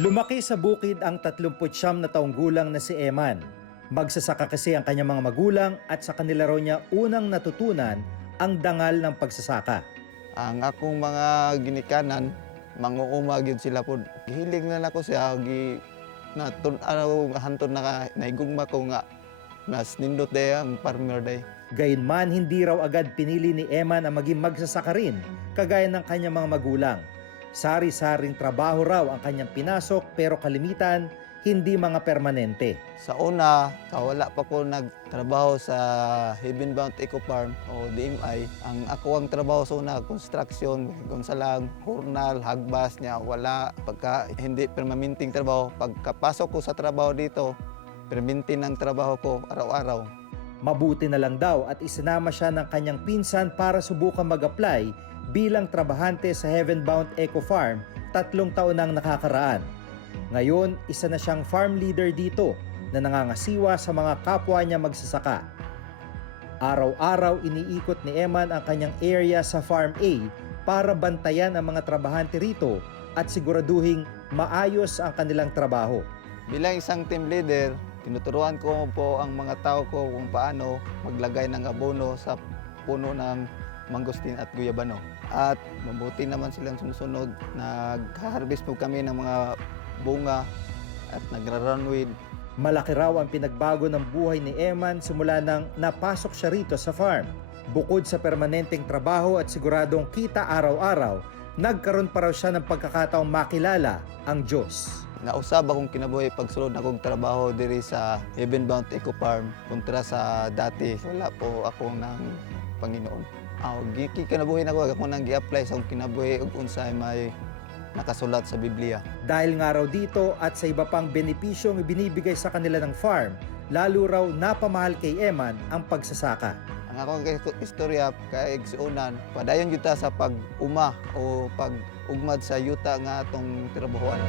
Lumaki sa bukid ang 39 na taong gulang na si Eman. Magsasaka kasi ang kanyang mga magulang at sa kanila raw niya unang natutunan ang dangal ng pagsasaka. Ang akong mga ginikanan, manguuma gyud sila po. Hilig na nako siya gi na tun ano hantod na naigugma ko nga nas nindot day ang farmer day. Gayunman hindi raw agad pinili ni Eman ang maging magsasaka rin kagaya ng kanyang mga magulang. Sari-saring trabaho raw ang kanyang pinasok pero kalimitan hindi mga permanente. Sa una, wala pa ko nagtrabaho sa Heaven Bound Eco Farm o DMI. Ang ako ang trabaho sa una, construction, kung sa lang, hurnal, hagbas niya, wala. Pagka hindi permanenting trabaho, pagkapasok ko sa trabaho dito, permanente ng trabaho ko araw-araw. Mabuti na lang daw at isinama siya ng kanyang pinsan para subukan mag-apply bilang trabahante sa Heavenbound Eco Farm tatlong taon nang nakakaraan. Ngayon, isa na siyang farm leader dito na nangangasiwa sa mga kapwa niya magsasaka. Araw-araw iniikot ni Eman ang kanyang area sa Farm A para bantayan ang mga trabahante rito at siguraduhing maayos ang kanilang trabaho. Bilang isang team leader, tinuturuan ko po ang mga tao ko kung paano maglagay ng abono sa puno ng mangustin at guyabano. At mabuti naman silang sumusunod. Nag-harvest po kami ng mga bunga at nagra-run with. Malaki raw ang pinagbago ng buhay ni Eman simula nang napasok siya rito sa farm. Bukod sa permanenteng trabaho at siguradong kita araw-araw, nagkaroon pa raw siya ng pagkakataong makilala ang Diyos. Nausab akong kinabuhi pagsulod akong trabaho diri sa Heavenbound Eco Farm kontra sa dati. Wala po ako ng Panginoon. Ako, giki kinabuhi na ko, ako nang gi-apply sa akong kinabuhi ug unsay may nakasulat sa Biblia. Dahil nga raw dito at sa iba pang benepisyong ibinibigay sa kanila ng farm, lalo raw napamahal kay Eman ang pagsasaka. Ang akong istorya kay igsuunan, padayon gyud ta sa pag-uma o pag-ugmad sa yuta nga atong trabahoan.